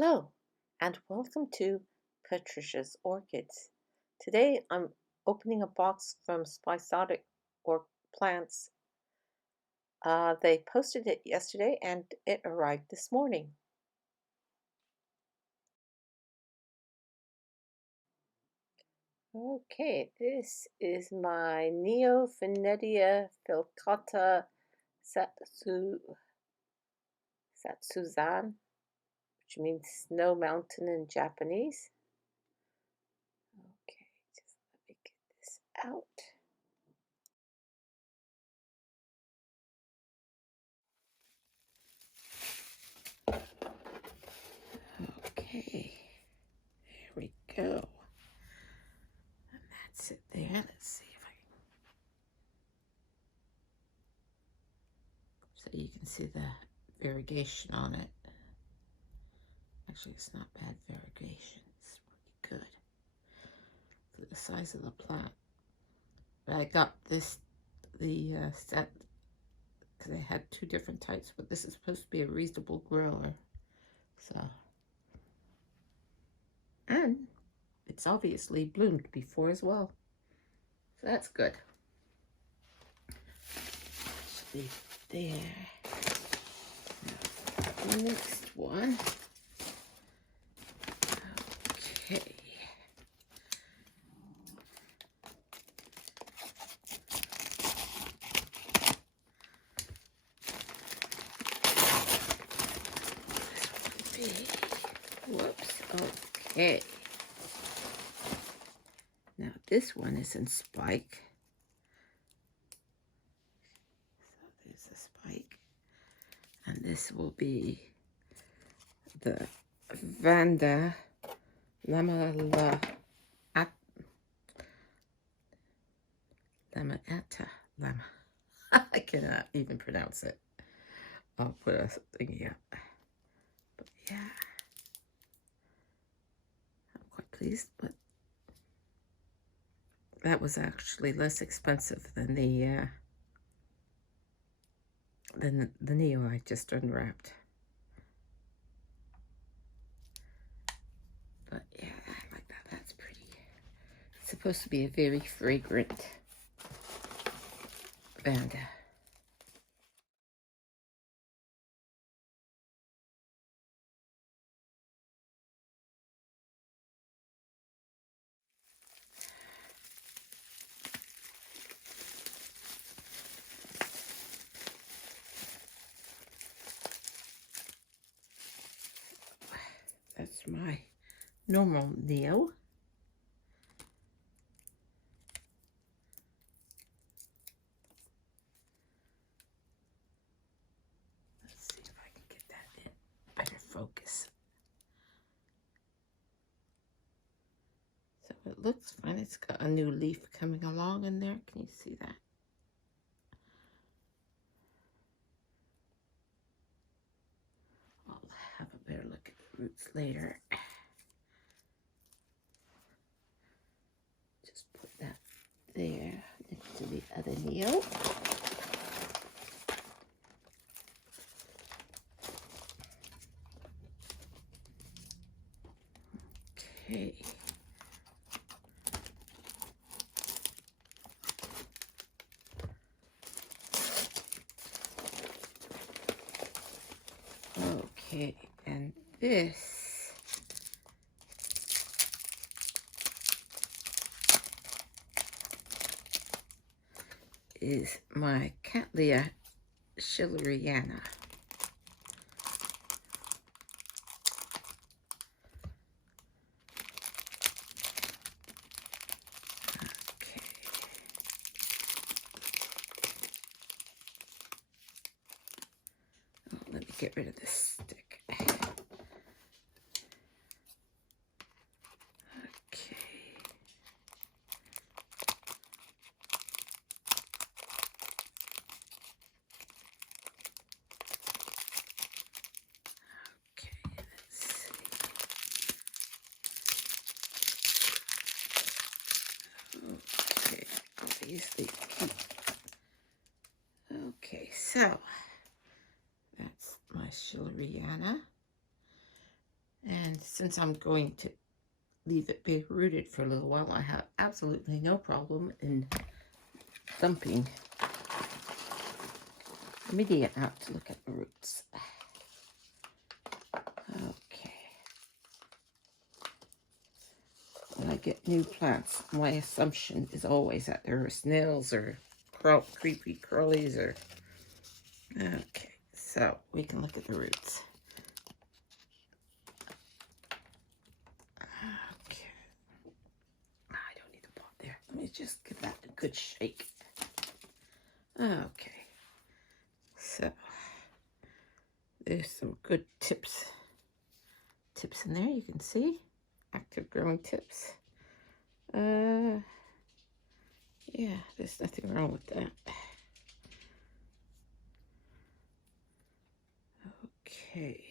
Hello, and welcome to Patricia's Orchids. Today I'm opening a box from Spicesotic or Plants. They posted it yesterday and it arrived this morning. Okay, this is my Neofinetia falcata setsuzan, which means snow mountain in Japanese. Okay, just let me get this out. Okay, there we go. And that's it there. Let's see if I can. So you can see the variegation on it. Actually, it's not bad variegation. It's pretty good for the size of the plant. But I got the set because I had two different types, but this is supposed to be a reasonable grower. So, and it's obviously bloomed before as well. So that's good. Leave it there. Now, the next one. Okay. Whoops. Okay. Now this one is in spike. So there's a spike. And this will be the Vanda lamellata. I cannot even pronounce it. I'll put a thingy up. But yeah, I'm quite pleased. But that was actually less expensive than the Neo I just unwrapped. But yeah, I like that. That's pretty. It's supposed to be a very fragrant Vanda. That's my normal Neo. Let's see if I can get that in better focus. So it looks fine. It's got a new leaf coming along in there. Can you see that? I'll have a better look at the roots later. Just put that there next to the other Neo. Okay. Okay, and this is my Cattleya schilleriana. Okay. Oh, let me get rid of this stick. Okay, so that's my schilleriana, And since I'm going to leave it be rooted for a little while, I have absolutely no problem in dumping media out to look at the roots. Okay. When I get new plants, my assumption is always that there are snails or creepy crawlies or... Okay, so we can look at the roots. Okay. I don't need a pot there. Let me just give that a good shake. Okay. So, there's some good tips in there. You can see active growing tips. Yeah, there's nothing wrong with that. Okay.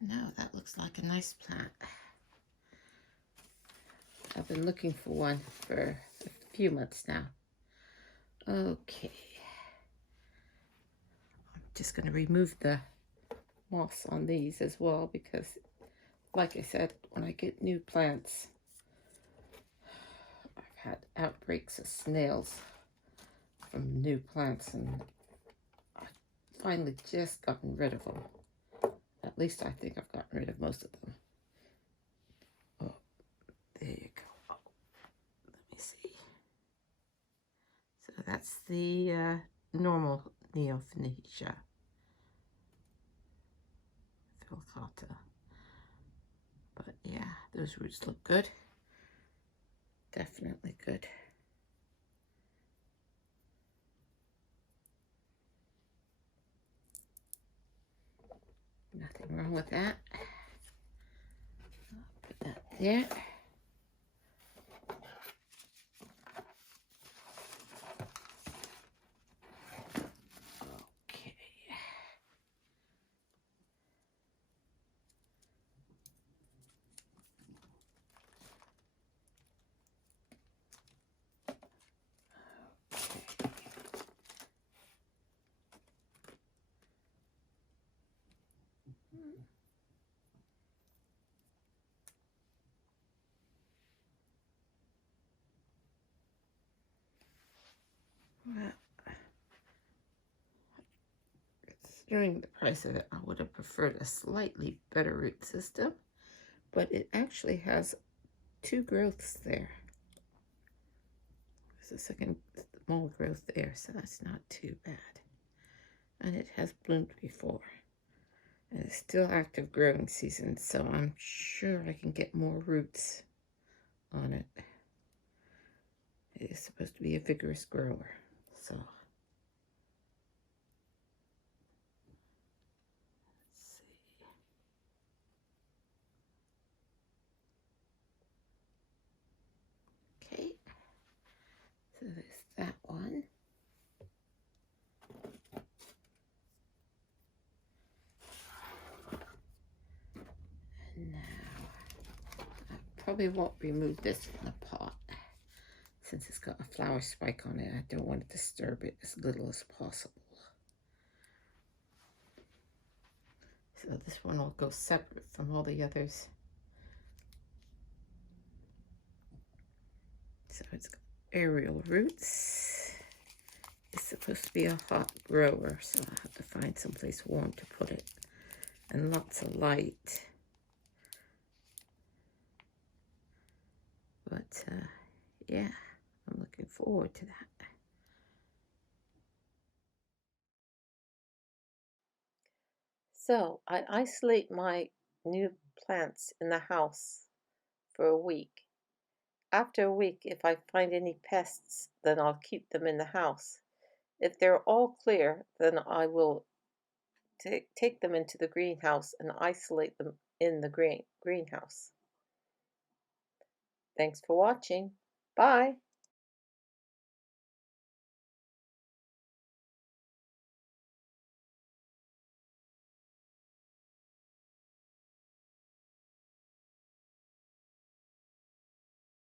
Now that looks like a nice plant. I've been looking for one for a few months now. Okay. I'm just going to remove the moss on these as well because, like I said, when I get new plants, I've had outbreaks of snails from new plants, and I finally just gotten rid of them. At least I think I've gotten rid of most of them. Oh, there you go. Oh, let me see. So that's the normal Neofinetia, falcata. But yeah, those roots look good. Definitely good. Nothing wrong with that. I'll put that there. Okay. Well, considering the price of it, I would have preferred a slightly better root system, but it actually has 2 growths there. There's a second small growth there, so that's not too bad. And it has bloomed before. And it's still active growing season, so I'm sure I can get more roots on it. It is supposed to be a vigorous grower, so let's see. Okay, so there's that one. And now I probably won't remove this from the pot since it's got a flower spike on it. I don't want to disturb it as little as possible. So this one will go separate from all the others. So it's got aerial roots. It's supposed to be a hot grower, so I'll have to find someplace warm to put it. And lots of light. But yeah, I'm looking forward to that. So I isolate my new plants in the house for a week. After a week, if I find any pests, then I'll keep them in the house. If they're all clear, then I will take them into the greenhouse and isolate them in the greenhouse. Thanks for watching. Bye.